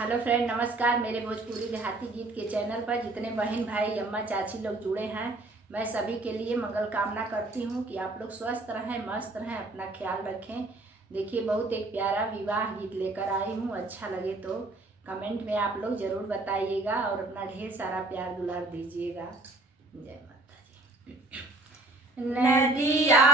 Hello friend, नमस्कार। मेरे भोजपुरी देहाती गीत के चैनल पर जितने बहन भाई अम्मा चाची लोग जुड़े हैं, मैं सभी के लिए मंगल कामना करती हूँ कि आप लोग स्वस्थ रहें, मस्त रहें, अपना ख्याल रखें। देखिए, बहुत एक प्यारा विवाह गीत लेकर आई हूँ। अच्छा लगे तो कमेंट में आप लोग ज़रूर बताइएगा और अपना ढेर सारा प्यार दुलार दीजिएगा। जय माता दी। नदिया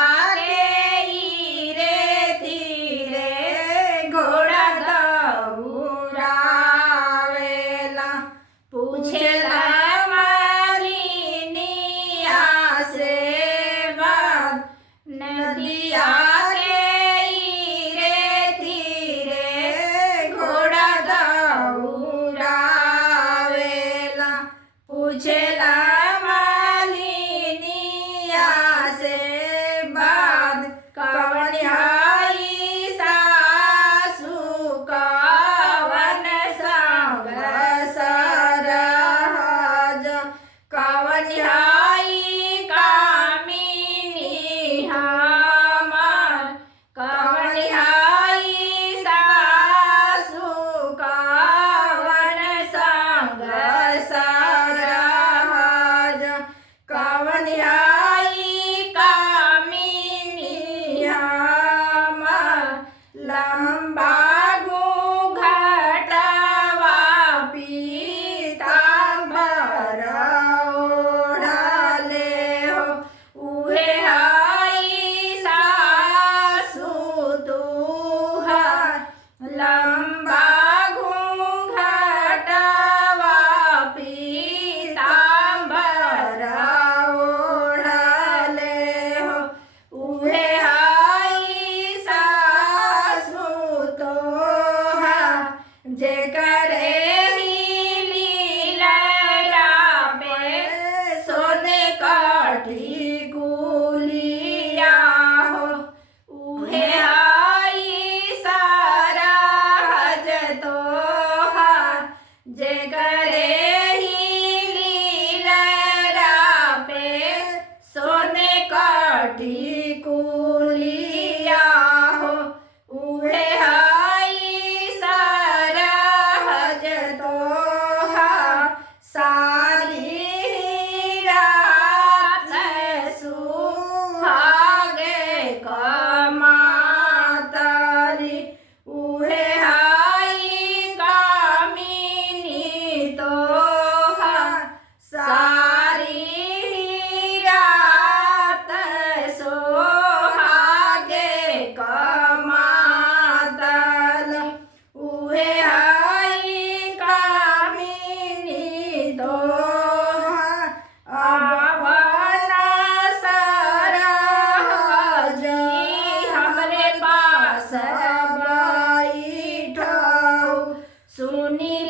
सुनी